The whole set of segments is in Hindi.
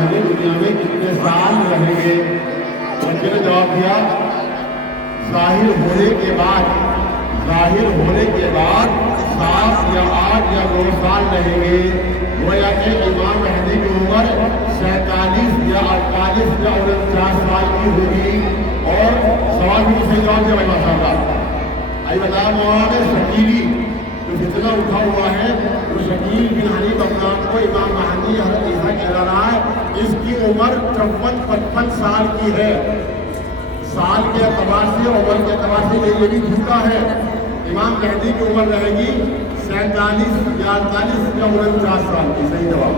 महदी दुनिया में कितने साल रहेंगे? बच्चे ने जवाब दिया, जाहिर होने के बाद 7 या 8 या 2 साल रहेंगे। वो या कि इमाम महदी की उम्र 47 या 48 या 49 साल की होगी। और सवाल भी सही जवाब दिया भाई माशाअल्लाह। आई बताया मौलाना शकीली जो फितना उठा हुआ है, तो शकील बिन हनीफ अपना को इमाम महदी हज़रत ईसा कह रहा है, इसकी उम्र 54-55 साल की है। साल के एतबार से, उम्र के एतबार से ये भी झूठा है। इमाम महदी की उम्र रहेगी 47 या 48 या 49 साल की। सही जवाब।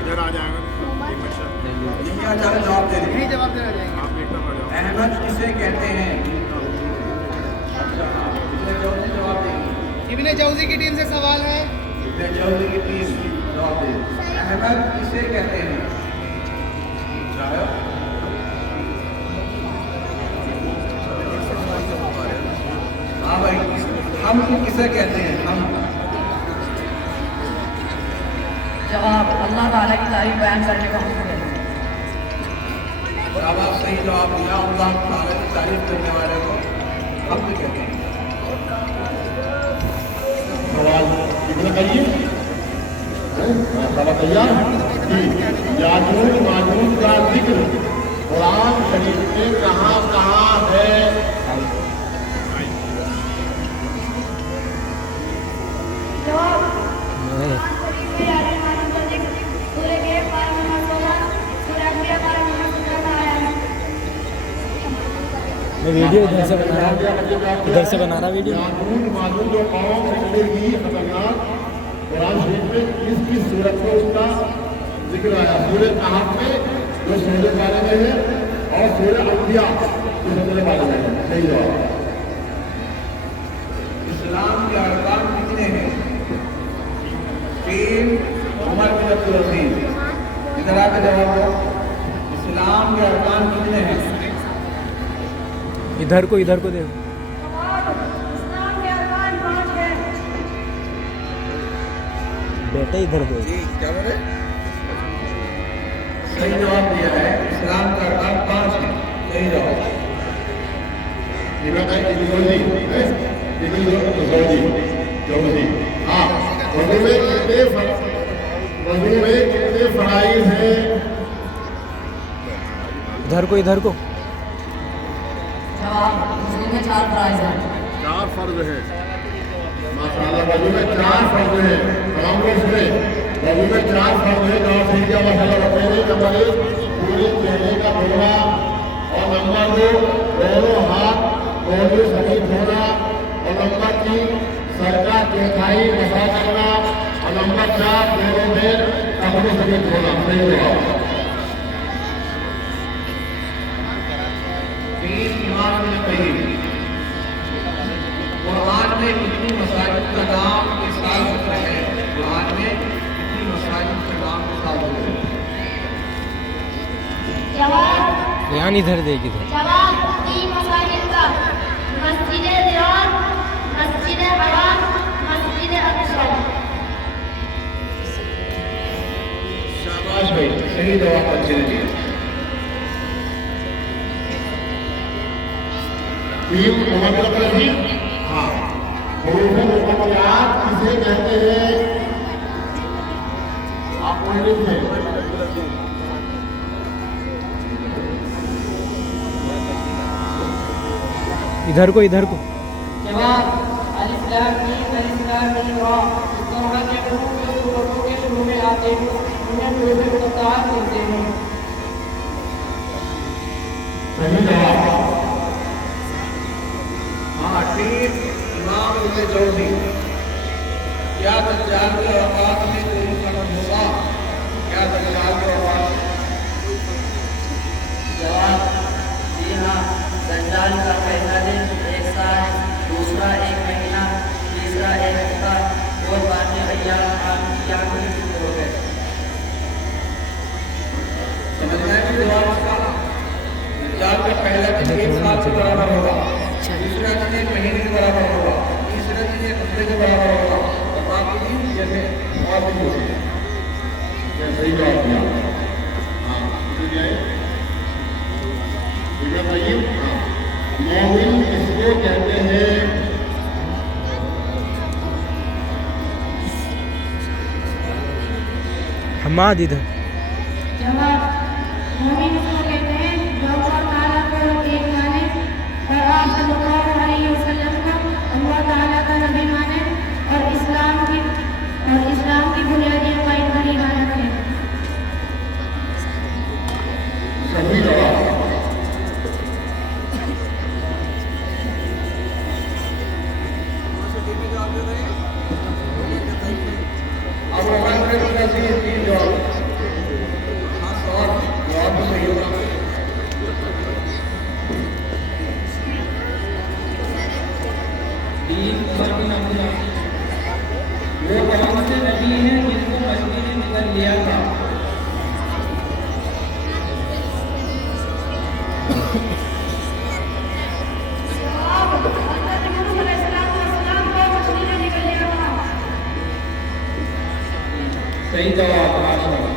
इधर आ जाएगा जवाब दे रही अहमद किसे कहते हैं? जवाब देंगे। इब्ने जौजी की टीम से सवाल है। इब्ने जौजी की टीम जवाब दे। अहमद किसे कहते हैं? हाँ भाई, हम किसे कहते हैं? हम जवाब अल्लाह ताला की तारीफ बयान करने का हुक्म है। शाबाश, सही जवाब दिया। अल्लाह ताला की तारीफ करने वाले को हम भी कहते हैं। सवाल कितना करिए? सवाल तैयार? याजूज माजूज का जिक्र कुरान शरीफ में कहाँ कहाँ है? मैं वीडियो इधर से बना रहा वीडियो। याजूज माजूज जो कौम निकलेगी खतरनाक, कुरान शरीफ में किस सूरत में उसका जिक्र आया? सूरह कहफ में, जो सूरह बारे में है, और सूरह अंबिया जो सूरह बारे में है। सही जवाब। इस्लाम के अरकान कितने हैं? 3। उमर बिन अब्दुल अजीज, इधर आके जवाब दो। इस्लाम के अरकान कितने हैं? इधर को देखो। इस्लाम के अरकान 5 हैं। बेटे इधर को। क्या बोले? सही जवाब दिया है। इस्लाम का अरकान 5 हैं। सही जवाब। हाँ, वज़ू में कितने फराइज़ हैं? इधर को। जवाब वज़ू में 4 फराइज़ हैं। 4 फर्ज है। माशाअल्लाह, वज़ू में 4 फर्ज है। तमाम लोग सुने, वज़ू में 4 फर्ज है। जवाब सही दिया माशाअल्लाह। बताइए, नंबर 1 पूरे चेहरे का धोना, और नंबर 2 दोनों हाथ दोनों सभी धोना, और नंबर 3 सर का चौथाई मसा करना, और नंबर 4 दोनों पैर अपने सभी धोना। सही जवाब। कुरान में कितनी मसाजिद का नाम के साथ होता है? कुरान में कितनी मसाजिद का नाम के साथ होता है? जवाब ध्यान इधर देगी। जवाब 3 मसाजिद का, मस्जिद दियार, मस्जिद हराम, मस्जिद अक्सा। शाबाश भाई, सही जवाब अच्छे ने दिया। 3 मतलब जी। हाँ, हुरूफ किसे कहते हैं? आप लिखें। इधर को। जवाब अलिफ लाम मीम अलिफ लाम मीम रा। कुरान के सूरतों के शुरू में आते हैं, उन्हें हुरूफ मुक़त्तआत कहते हैं। सही जवाब। हाँ, ठीक। इमाम इब्ने जौज़ी, क्या दज्जाल के औकात में कोई कदम होगा? क्या दज्जाल के औकात? जवाब जी हाँ, दज्जाल का पहला दिन 1 साल, दूसरा 1 महीना, तीसरा 1 हफ्ता, और बाकी अय्याम आखिरी हो गए। समझ में आया जवाब का? दज्जाल का पहला दिन 1 साल से बराबर होगा, दूसरे दूसरा दिन एक महीने के बराबर होगा, तीसरा दिन एक हफ्ते के बराबर होगा, और बाकी दिन जैसे और भी होते हैं। सही जवाब दिया। हाँ ठीक है, ठीक है भाई। हाँ, मोमिन किसको कहते हैं? हमाद इधर जवाब मोमिन को कहते हैं जो अल्लाह ताला को एक माने और आप सल्लल्लाहु अलैहि वसल्लम को अल्लाह ताला का नबी माने और इस्लाम की बुनियादियों का ईमान रखे। सही जवाब। अब हमारे तीन जवाब, हाँ सवाल जवाब भी सही होगा। वो कौन से नबी हैं जिनको मछली ने निकल लिया था? सही जवाब, माशाअल्लाह।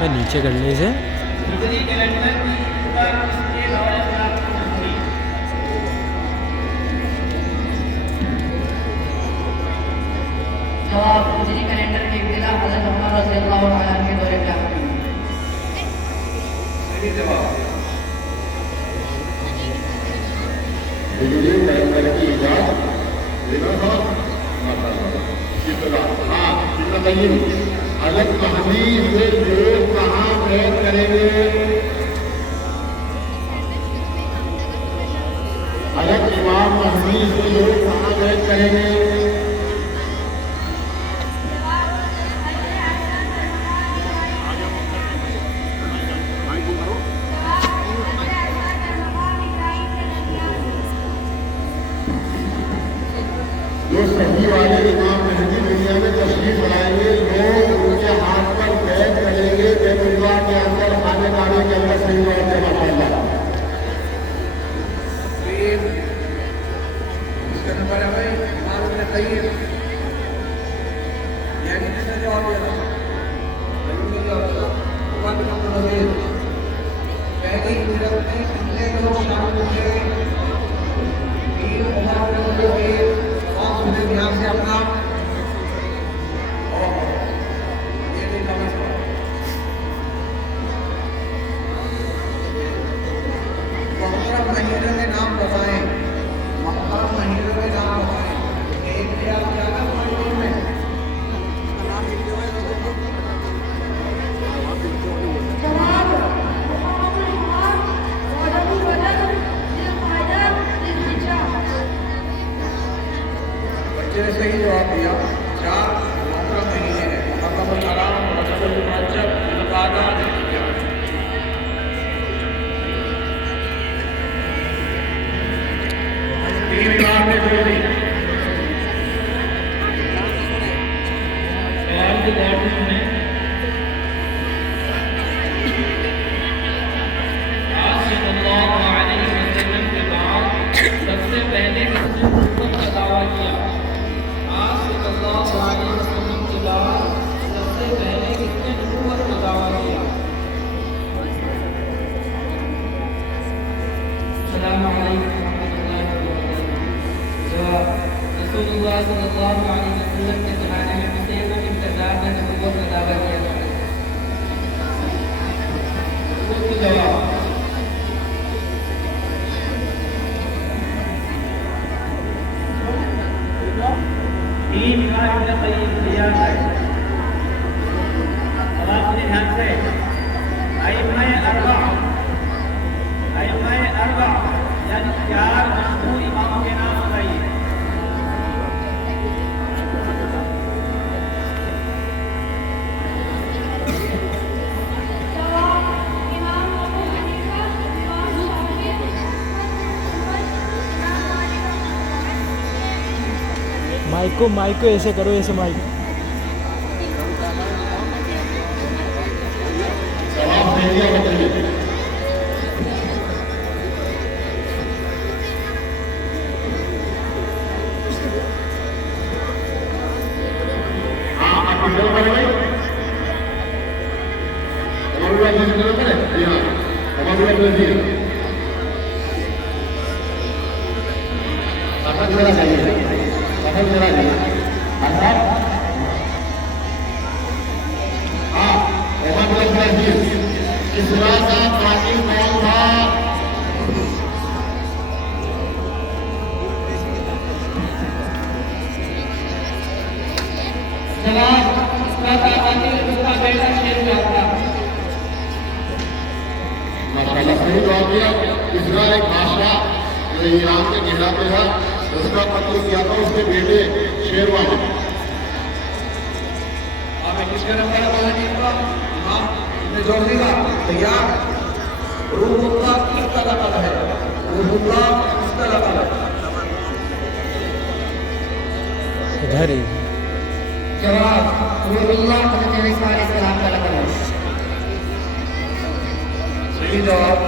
मैं नीचे कर ले इसे। जवाब हिजरी कैलेंडर की इब्तिदा हज़रत उमर रज़ियल्लाहु अन्हु के दौरे में हुई। सही जवाब। हिजरी कैलेंडर की इजाज़त देना था। कितना? हाँ कितना कहिए? हज़रत महदी से लोग कहाँ बैत करेंगे? हज़रत इमाम महदी से लोग कहाँ बैत करेंगे? जो सही वाले इमाम महदी दुनिया में तशरीफ लाएंगे, लोग उनके हाथ पर बैत करेंगे। बैतुल्लाह के अंदर खाने खाने के अंदर सही बात है माशाअल्लाह। इसका नंबर है भाई इमाम इब्न क़य्यिम, यानी किसने जवाब दिया था? पहली हिजरत में कितने लोग शामिल हुए? तीन उमर के ध्यान से अपना और ये नहीं समझ मुहर्रम महीने में नाम बताएं, मुहर्रम महीने में नाम बताएं। एक क्या क्या ना महीने में नाम लिख दो। जवाब बच्चे ने सही जवाब दिया। 4 मुहर्रम महीने हैं, मुहर्रम हराम, रजब रजब, ज़ुल्क़ादा, ज़ुल्हिज्जा। तीन इमाम ने जोड़ दी। सवाल की गौर से सुने। आप सल्लल्लाहु अलैहि वसल्लम के बाद सबसे पहले किसने नबूवत का दावा किया? आप सल्लल्लाहु अलैहि वसल्लम के बाद सबसे पहले किसने नबूवत का दावा किया? अस्सलामु अलैकुम व रहमतुल्लाहि व बरकातुहू। जवाब रसूलुल्लाह सल्लल्लाहु अलैहि वसल्लम के ज़माने में मुसैलमा बिन कज़्ज़ाब ने नबूवत का दावा किया था। जवाब तीन बार इब्न क़य्यिम तैयार है। अब आप सुनिए ध्यान से। अइम्माए अर्बा यानी 4 मशहूर इमामों के नाम बताइए। माइक माइक को ऐसे करो, ऐसे माइक। जवाब दे दिया बताइए। हाँ, आपकी जरूर बने भाई। हमारे बात नहीं सुन रहे हैं? हाँ, हमारी बात नहीं है। अपन जरा जाइए, अपन जरा जाइए। हाँ, मोहम्मद इब्राहिम इसरा का कातिल कौन था? जवाब, उसका कातिल उसका बेटा शेर था। माशाल्लाह सही जवाब दिया। इसरा एक बादशाह जो ईरान के घेरा पे था, उसका कत्ल किया था उसके बेटे शेरवा ने। आप किसके नंबर वाला नहीं था? इमाम इब्न जौहरी का तैयार। रूहुल्लाह किसका लक़ब है? रूहुल्लाह किसका लक़ब है? इधर ही। जवाब, रूहुल्लाह हज़रत ईसा अलैहिस्सलाम का लक़ब है। सही जवाब।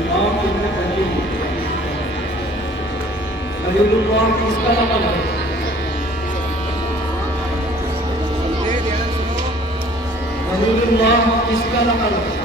इमाम इब्न कसीर खलीलुल्लाह किसका लक़ब है? खलीलुल्लाह किसका लक़ब है?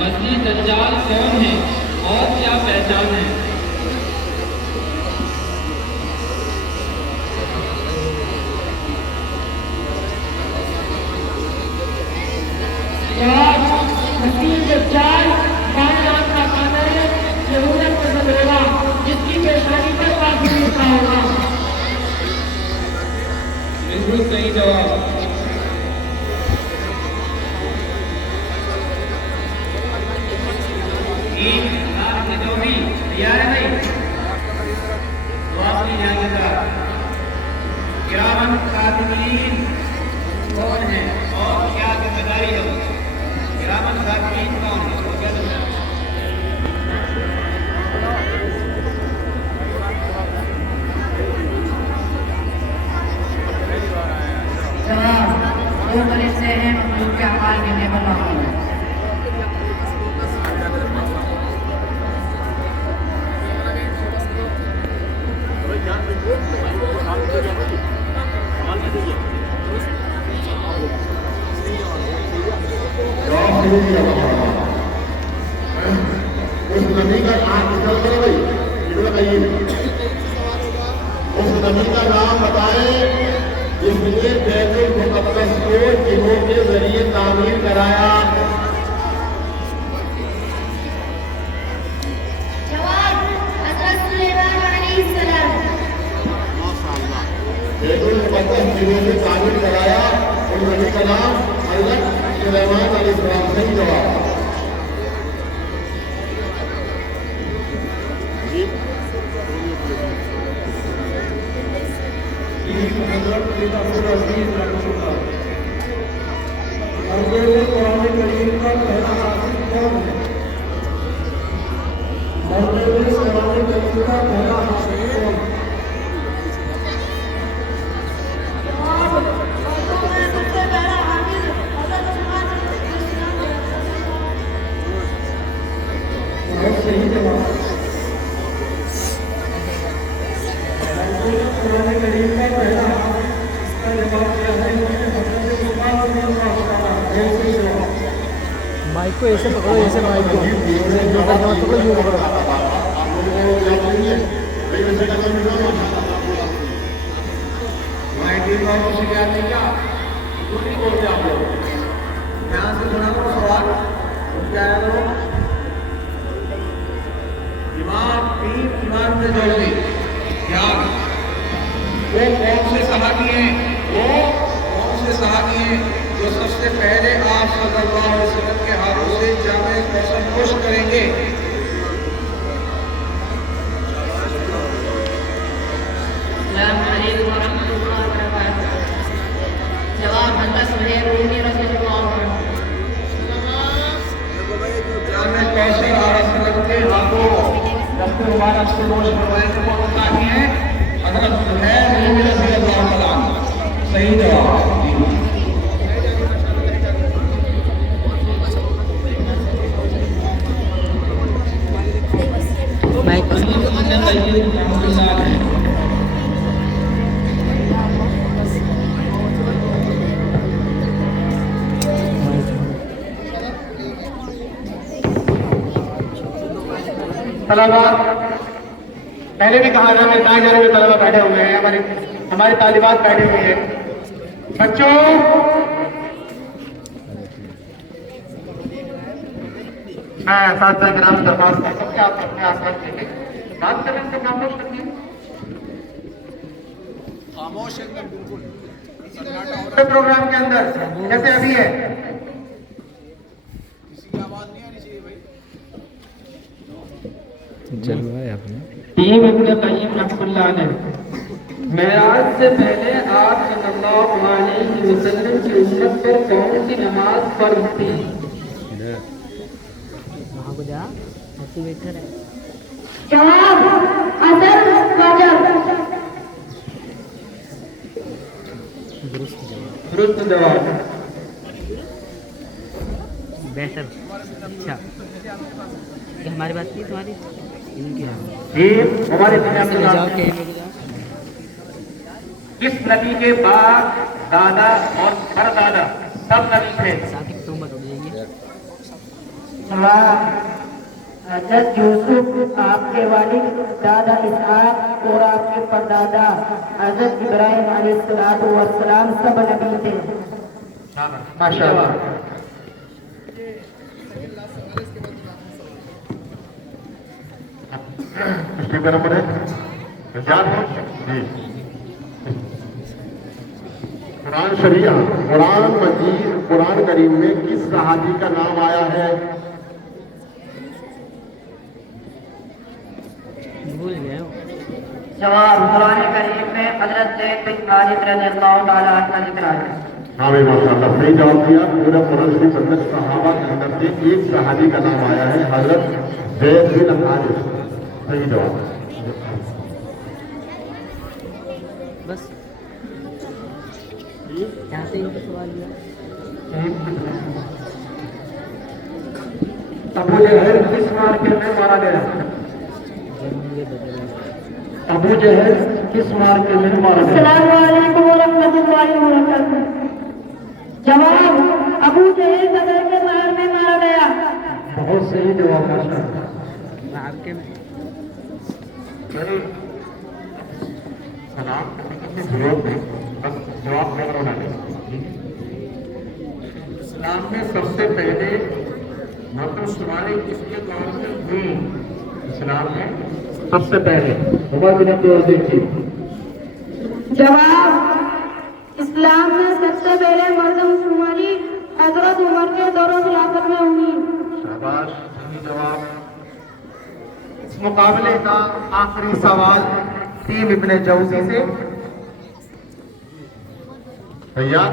मसीह दज्जाल कौन है और क्या पहचान है? मसीह दज्जाल कायनात का कादर है, यहूदत का ज़बेरा, जिसकी पेशानी पर काफिर लिखा होगा। बिल्कुल सही जवाब। जो भी तैयार है भाई, जवाब नहीं जाएगा। किरामन कातिबीन कौन है और क्या जिम्मेदारी है? किरामन कातिबीन कौन है और क्या जिम्मेदारी? जवाब, दो फरिश्ते हैं मखलूक के अमाल गिनने वाला है। उस नबी का नाम निकल कर भाई, इधर बताइए। उस नबी का नाम बताए जिसने बैतुल मुक़द्दस को जिनों के जरिए तामीर कराया। जवाब, हज़रत सुलेमान अलैहिस्सलाम। बैतुल मुक़द्दस जिनों से तामीर कराया, उन नबी का नाम हज़रत सुलेमान अलैहिस्सलाम। सही जवाब। माइक को ऐसे पकड़ो, ऐसे माइक को जो करना मत पकड़ो, यूँ पकड़ो। आप लोगों को और कुछ शिकायत नहीं क्या? क्यों नहीं बोलते आप लोग? ध्यान से सुना करो सवाल। क्या है वो? इमाम ने जोड़ दी ध्यान। वो कौन से सहाबी हैं? वो कौन से सहाबी हैं जो सबसे पहले आप सल्लल्लाहु अलैहि वसल्लम के हाथों से जामे कौसर खुश करेंगे? जवाब हज़रत सुहैब रूमी रज़ियल्लाहु अन्हु। जामे कौसर आप वसल्लम के हाथों रब्बे मुबारक से नोश करवाएंगे वो बताती हैं हज़रत सुहैब रूमी रज़ियल्लाहु अन्हु। सही जवाब। तलबा, पहले भी कहा था मेरे दाएं जाने में तलबा बैठे हुए हैं, हमारे तालिबात बैठे हुए हैं। बच्चों, मैं साथ के नाम दरखास्त कर सकते आप अपने आसपास देखें, बात करें तो खामोश रखिए। खामोश एकदम बिल्कुल प्रोग्राम के अंदर जैसे अभी है, किसी की आवाज नहीं आनी चाहिए भाई। टीम इब्न क़य्यिम रहमतुल्लाह अलैह, मेराज से पहले आप सल्लल्लाहु अलैहि वसल्लम की उम्मत पर कौन सी नमाज फर्ज थी? जवाब असर फजर। दुरुस्त जवाब। बेहतर। अच्छा, ये हमारी बात थी तुम्हारी इनकी? जी हमारे इस नबी के बाद दादा और परदादा सब नबी थे। साथ ही तुम बता दीजिए। हज़रत यूसुफ आपके वालिद, दादा इसहाक और आपके परदादा हज़रत इब्राहिम अलैहिस्सलाम सब नबी थे। माशाअल्लाह। किसका नंबर है? जी। कुरान शरीया, कुरान मजीद, कुरान करीम में किस सहाबी का नाम आया है? भूल गए हो। जवाब कुरान करीम में हज़रत ज़ैद बिन खालिद रज़ियल्लाहु ताला अन्हु का जिक्र है। हाँ भाई माशाअल्लाह, सही जवाब दिया। पूरा कुरान शरीफ अंदर सहाबा के अंदर से एक सहाबी का नाम आया है, हजरत ज़ैद बिन खालिद। सही जवाब। बस यहाँ से इनका सवाल लिया। अबू जहल किस मार्के में मारा गया? अबू जहल किस मार्के में मारा गया? अस्सलामु अलैकुम व रहमतुल्लाहि व बरकातुहू। जवाब अबू जहल बदर के मार में मारा गया। बहुत सही जवाब माशाअल्लाह। आपके में सलाम जवाब नहीं, बस जवाब क्या होना है। इस्लाम में सबसे पहले मर्दशुमारी किसके दौर में हुई? इस्लाम में सबसे पहले उमर बिन अब्दुल अजीज जी। जवाब इस्लाम में सबसे पहले मर्दमशुमारी हजरत उमर के दौर खिलाफत में हुई। शाबाश, सही जवाब। इस मुकाबले का आखिरी सवाल टीम इब्ने जौजी से। भैया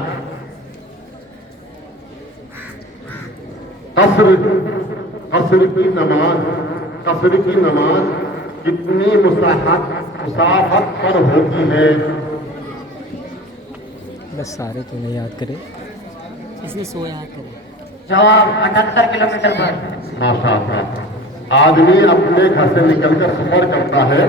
कसर की नमाज कितनी मुसाफत पर होती है? बस सारे तो नहीं याद करे, इसने 100 याद करे। जवाब 78 किलोमीटर पर। माशाअल्लाह। आदमी अपने घर से निकलकर सफर करता है,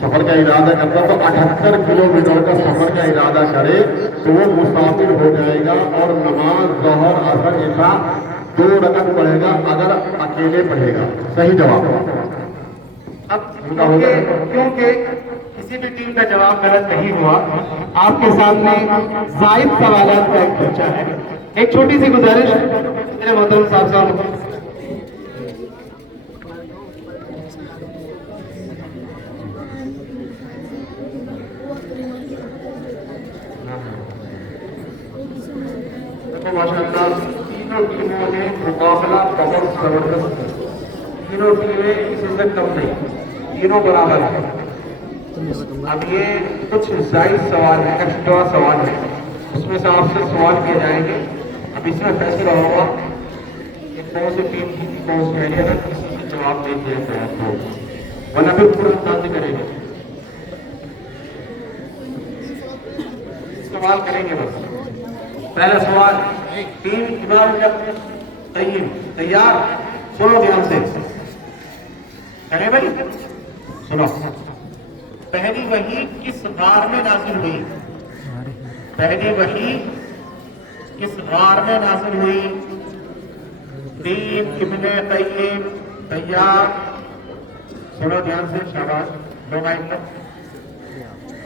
सफर का इरादा करता तो 78 किलोमीटर का सफर का इरादा करे तो वो मुसाफिर हो जाएगा और नमाज ज़ोहर असर ऐसा 2 रकअत पढ़ेगा अगर अकेले पढ़ेगा। सही जवाब। अब क्योंकि किसी भी टीम का जवाब गलत नहीं हुआ। आपके सामने जायद सवालात का एक बच्चा है। एक छोटी सी गुजारिश मेरे मोहतरम साहब माशाअल्लाह तीनों टीमों में मुकाबला बहुत जबरदस्त है। तीनों टीमें किसी से कम नहीं, तीनों बराबर है। अब ये कुछ जायज सवाल है, एक्स्ट्रा सवाल है, उसमें से आपसे सवाल किए जाएंगे। अब इसमें फैसला होगा कि कौन सी टीम जीती, कौन सी हारी। अगर किसी से जवाब नहीं दिया गया तो वरना फिर पूरा अंदाज करेंगे, सवाल करेंगे बस। पहला सवाल, टीम इमाम तय्यब तैयार? सुनो ध्यान से, करें भाई, सुनो। पहली वही किस गार में नाजिल हुई? पहली वही किस गार में नाजिल हुई? टीम इब्ने तय्यब तैयार? सुनो ध्यान से, शाबाश। लोग आएंगे,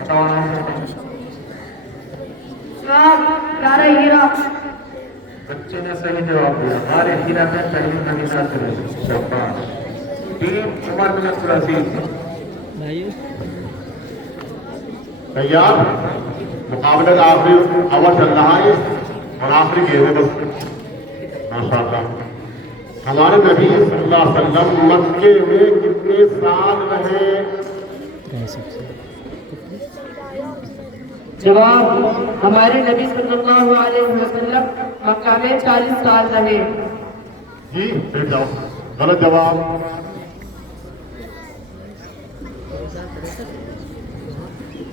बताओ नाम से। बच्चे ने सही जवाब दिया, हमारे हीरा में पहली मदीना से। शाबाश। टीम उमर बिन अब्दुल अजीज तैयार? मुकाबले का आखिरी ओवर चल रहा है और आखिरी गेम है बस। माशाअल्लाह। हमारे नबी सल्लल्लाहु अलैहि वसल्लम मक्के में कितने साल रहे? जवाब, हमारे नबी सल्लल्लाहु अलैहि वसल्लम मक्का में 40 साल रहे। जी फिर जाओ, गलत जवाब।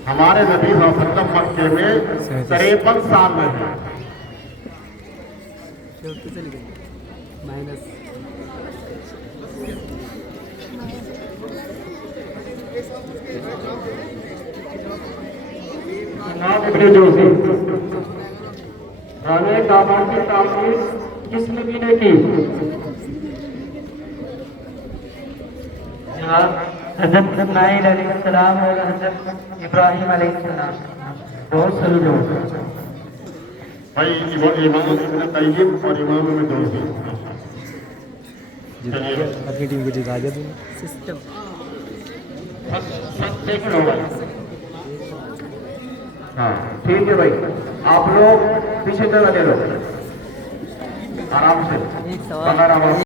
हमारे नबी सल्लल्लाहु अलैहि वसल्लम मक्के में 53 साल रहे। राने काबा की तामीर किस नबी ने की? हज़रत इस्माइल अलैहिस्सलाम और हज़रत इब्राहिम अलैहिस्सलाम। बहुत सही लोग भाई, इमाम इब्ने तय्यब और इमाम में दो ही। अपनी टीम को जिता दिया सिस्टम सेकंड होगा। हाँ ठीक है भाई, आप लोग पीछे जगह ले लो आराम से।